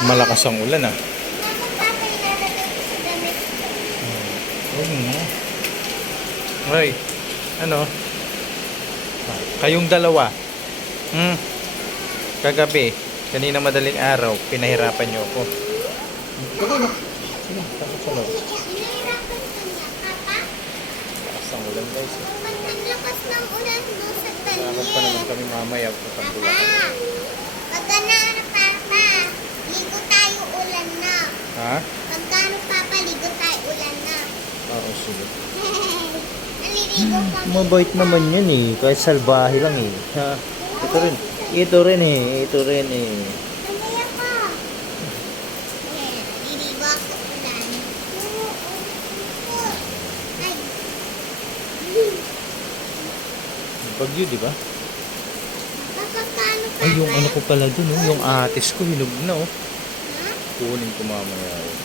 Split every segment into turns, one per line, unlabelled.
Malakas ang ulan ah. Huwag mo. Hoy, ano? Kayong dalawa. Hmm. Kagabi, kanina madaling araw, pinahirapan niyo ako. Sige na. Sige, tapos sa loob. Lakas ang ulan guys.
ang lakas ng ulan doon sa
Lakad pa naman kami mamaya
Papa, pag gano'n, papa, ligo tayo ulan na.
Ha?
Pag gano'n, papa, ligo tayo ulan na.
Oo, sige.
Naliligo kami.
Mabait naman yan eh. Kahit salbahe lang eh. Ha? Ito rin. Ito rin eh. Ito rin eh.
Sandali ako. Ayan, naliligo ako ulan. Ay.
Bagyo, di ba? Ay, yung ano ko pala dun, oh, yung atis ko, hinog na, oh.
Ha?
Kunin ko mamaya. oh.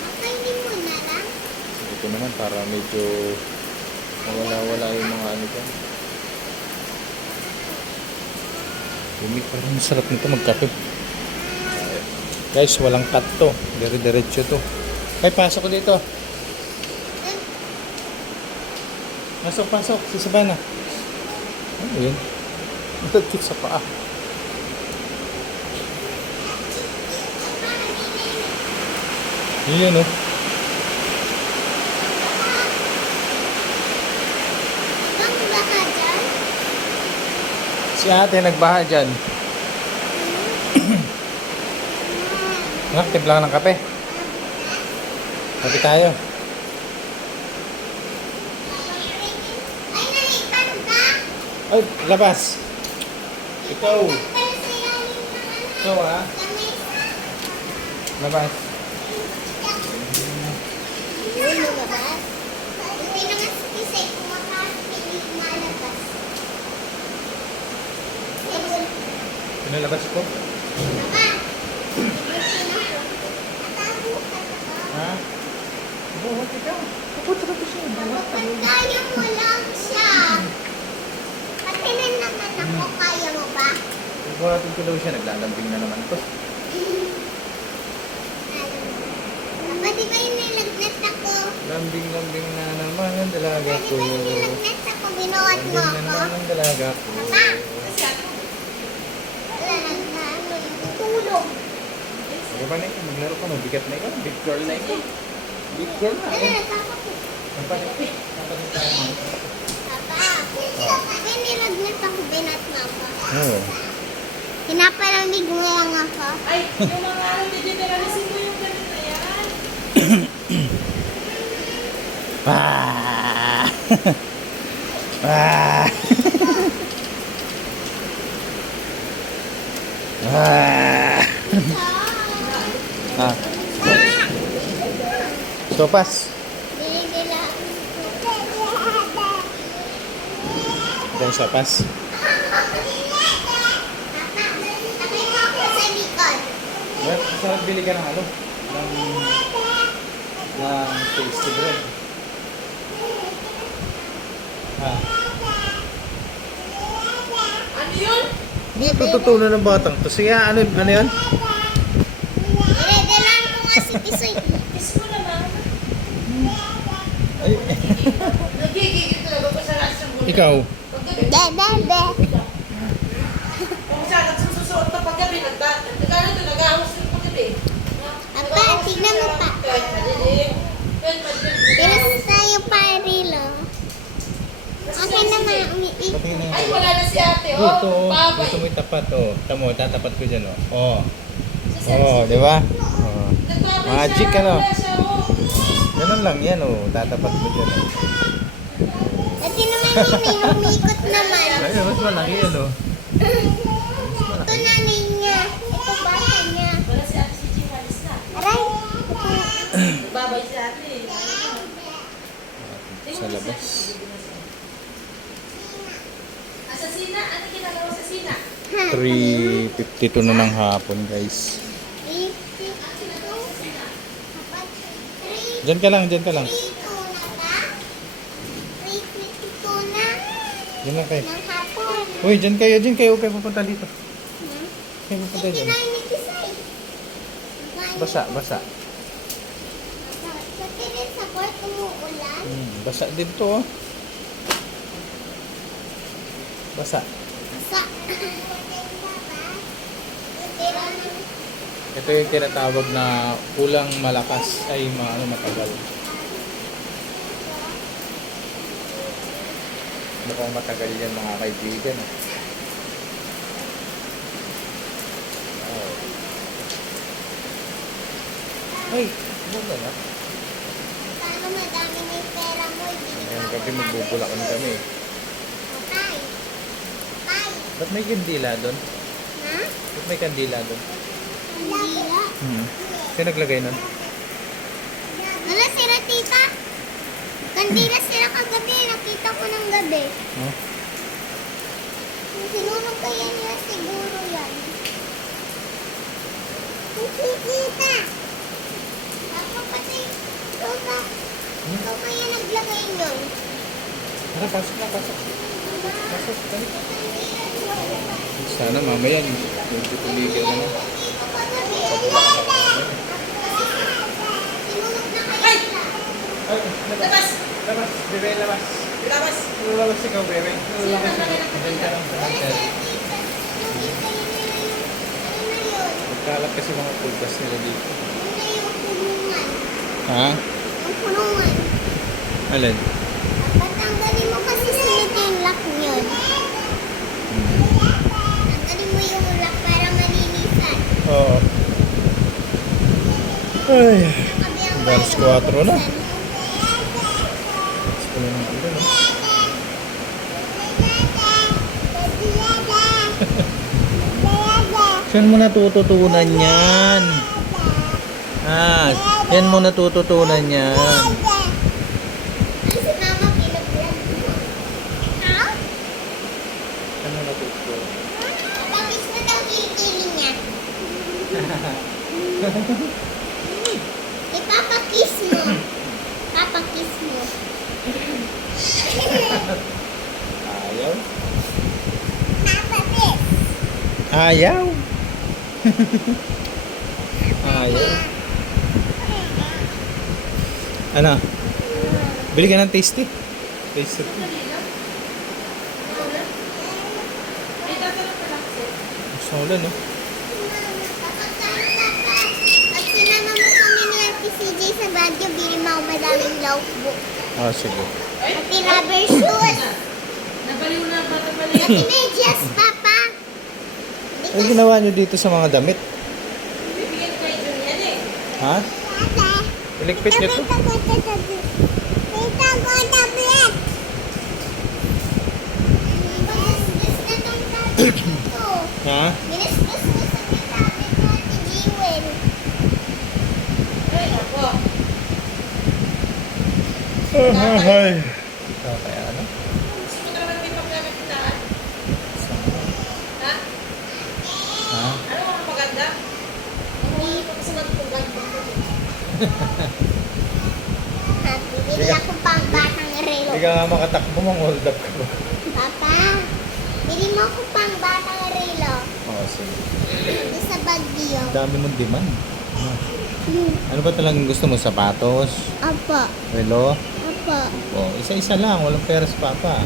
Pakainin mo na lang.
Ito naman para medyo mawala-wala yung mga ano dyan. Lumik pa rin. Sarap nito magkape. Guys, walang cut to. Dire-diretso to. Ay, pasok ko dito. Pasok, pasok. Si Sabana. Ano yun? Nagkit sa paa. Yun, oh.
Bang baka dyan?
Si ate nagbaha dyan. Nak, timpla ka ng kape. Kape tayo.
Ay,
labas. Ikaw. Ikaw ha.
lamesa.
Labas.
Yun, lumabas. Hindi na nga si Kisay kumakain, hindi malabas. Ayun.
Pinalabas ko.
Mama, buti na po. Natago ka na ba?
Ha? Buhat ikaw. Kapot ka siya. Buhat ka.
Kapag kaya mo lang siya. Patingin naman ako, kaya mo ba?
Buhatin ko daw siya. Naglalambing na naman.
Papa, di ba yung nilagnat ako?
Lambing-lambing na naman ang dalaga ko.
ba yung nilagnat ako? Binuhat mo
Lambing na
ako?
naman ang dalaga ko.
Papa! Wala na na ano yung tulog.
Ano ba na ikaw? Maglaro ka. Mabigat na ikaw. Big girl na ikaw. Big girl na.
Ano, nagkakapit.
Napalit. Napalit tayo mga.
Papa, papa, nilagnat ako, binat ako.
Oo.
Pinapalamig mo lang ako.
Ay, yung mga ano, diniderasin mo yung ganun na yan.
Ah! ah! ah! Ah. Sopas.
Dinidila.
Ito yung sopas. Sarap bili ka ng ano? Ng, ng tasty bread. Ha?
Ano yun?
Hindi tututunan ng batang to. Sige, ano, ano yun?
Dinedilaan ko nga si Tisoy.
Kiss mo naman.
Ay,
Nagigigil talaga ko sa last ng
ikaw.
Be, be, be.
kung siya nagsususuot na paggabi, nagkano ito, nag-ahos yung paggabi.
Papa, tignan mo pa. Pero tayo parilo. Okay naman, umiikot.
Ay, wala na si ate, oh.
Dito,
Babay.
dito mo itapat, oh. Tamo, tatapat ko dyan, oh. Oh,
Sa
oh di ba? Oh. Magic, ano?
siya, oh.
Ganun lang yan, oh. Tatapat ko dyan, oh.
Dati naman yun eh, umiikot naman.
Ay, mas malaki yan, oh.
Ito nanay niya. Ito bata niya.
Wala si ate si Jim, alis na.
Aray.
Nagbabay si ate.
Sa labas.
Sa Sina, ano ginagawa sa Sina?
3.52 na ng hapon, guys. Diyan ka lang, diyan ka lang.
Three, two na ba? Three, three, two na.
Diyan lang kayo. Uy, dyan kayo, dyan kayo. Huwag kayo pupunta dito. Kayo pupunta dyan. Basa, basa.
Sa tinis sa court umuulan.
Hmm, basa dito oh. Basa.
Sa... Pero
Ito yung tinatawag na kulang malakas ay maano matagal. Mukhang matagal yan mga kaibigan. Oh. Ay, ano ba na?
paano madami na yung pera mo,
Ngayong gabi magbubulakan kami.
Tay.
Ba't may kandila doon?
Ha?
Ba't may kandila doon?
Kandila.
Hmm. Sino naglagay nun?
Wala sila tita. Kandila sila kagabi. Nakita ko ng gabi.
Oh.
Sinunog kaya nila siguro yan. Hindi tita. Ako pati. Ito ba? Ito kaya naglagay nun.
Tara, pasok na, pasok. Sana mamaya, hindi tumigil na.
Na
Ay!
Ay,
Labas!
Labas, bebe, labas.
Labas!
Labas ikaw, bebe. Labas ikaw. Diyan ka lang sa
Wala
hotel.
sila tita. Sinunog kaya nila yung... Na yun?
Magkalat kasi mga pulgas nila dito. Ha?
Yung kulungan.
Alin?
Patanggalin mo kasi sunod yung lock yun. Tanggalin mo yung lock para malinisan.
Oo. Ay. Alas
bayo,
4 na. Saan mo natututunan yan? Ah, yan mo natututunan yan.
Ano
natututunan?
Bakit mo daw niya? Ipapakiss mo. Papakiss mo.
Ayaw?
Papakiss.
Ayaw? Ayaw? Ano? Bili ka ng tasty. Tasty.
Pa
ulan, no?
Pag sinama mo kami ni Ate CJ sa Baguio, bili mo ako madaming notebook.
Ah, sige.
Pati rubber shoes.
Nabaliw na, bata baliw.
Pati medyas, papa.
Ano ginawa nyo dito sa mga damit?
Bibigyan kayo yan eh.
Ha?
Ate,
Iligpit nyo to?
Tita ko, tita ko. Tita ko, tablet. Binisbis na tong tablet ko.
Ha?
Binisbis na sa tablet ko, Ate Jewel.
Ay, ako.
Ay. Okay, ano?
Gusto mo talaga may paggamit na taan? Ha?
Ha?
Ano mga maganda? Hindi pa kasi magpugad mo.
Ha, Bibili ako pang batang relo.
Hindi ka nga makatakbo, mang hold up ka ba?
Papa, bili mo ako pang batang relo.
Oo, sige.
Doon sa Baguio.
Dami mong demand. Ano ba talagang gusto mo? Sapatos?
Opo,
Relo?
opo.
Oh, isa-isa lang. Walang pera si Papa.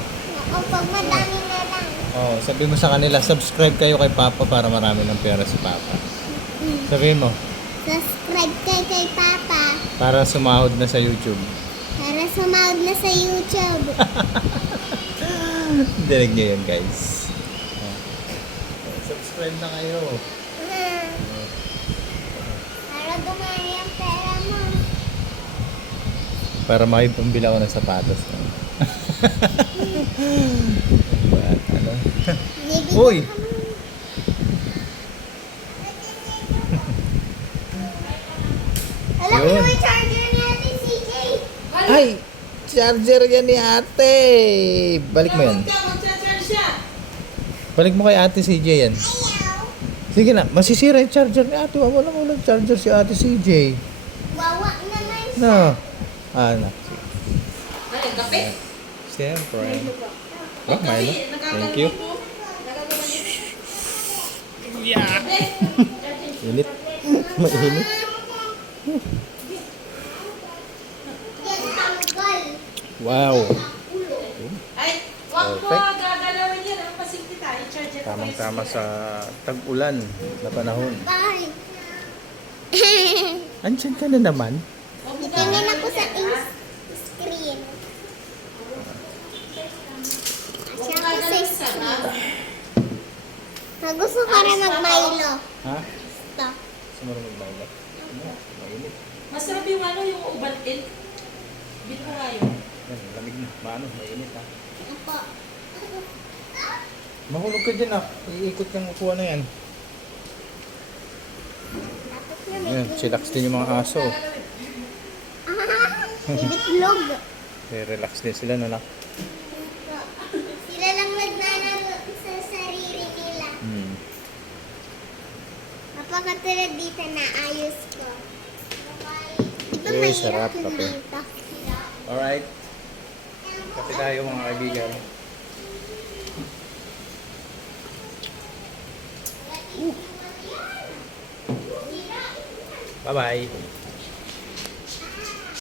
Opo, madami na lang.
Oh, sabi mo sa kanila, subscribe kayo kay Papa para marami ng pera si Papa.
Mm.
Sabihin mo,
Subscribe kay kay Papa
para sumahod na sa YouTube.
para sumahod na sa YouTube.
Dinig niyo yun, guys. Subscribe na kayo.
Para gumani ang pera mo.
Para makipambila ko ng sapatos. But, ano?
Bibigyan
Uy! Ay! Charger yan ni ate! Balik mo yan. Balik mo kay ate CJ yan. Sige na, masisira yung charger ni ate. Wala mo lang charger si ate CJ.
Wawa naman siya.
No. Ah, na.
Ay, kape.
Siyempre.
Kape,
Oh, Milo. Thank you. Yeah!
Init. Mainit.
Yan, tanggal.
Wow.
Ay, wag mo
Perfect.
gagalawin yan. Ang pasinti tayo. Charger ko
Tamang-tama sa tag-ulan na panahon.
Bye.
Andyan ka na naman.
Tingin ako sa ins- screen. Asya ako sa screen. Ah, gusto ko rin mag-Milo.
Ha?
Ito.
Sumunod mag-Milo. Mainit.
Masarap yung ano, yung Ovaltine. Bil ko nga yun.
Yan, lamig na. Maano, mainit ha.
Opo.
Mahulog ka dyan ah. Iikot kang kukuha na yan. Ayan, chillax din yung mga aso.
Ah, ibitlog.
Eh, relax din sila na nak.
Sila lang naglalaro sa sarili nila.
Hmm.
Mapakatulad dito na ayos ko.
Uy,
mahirap
sarap,
yung
kape. Alright. Kape tayo mga kaibigan. Bye-bye.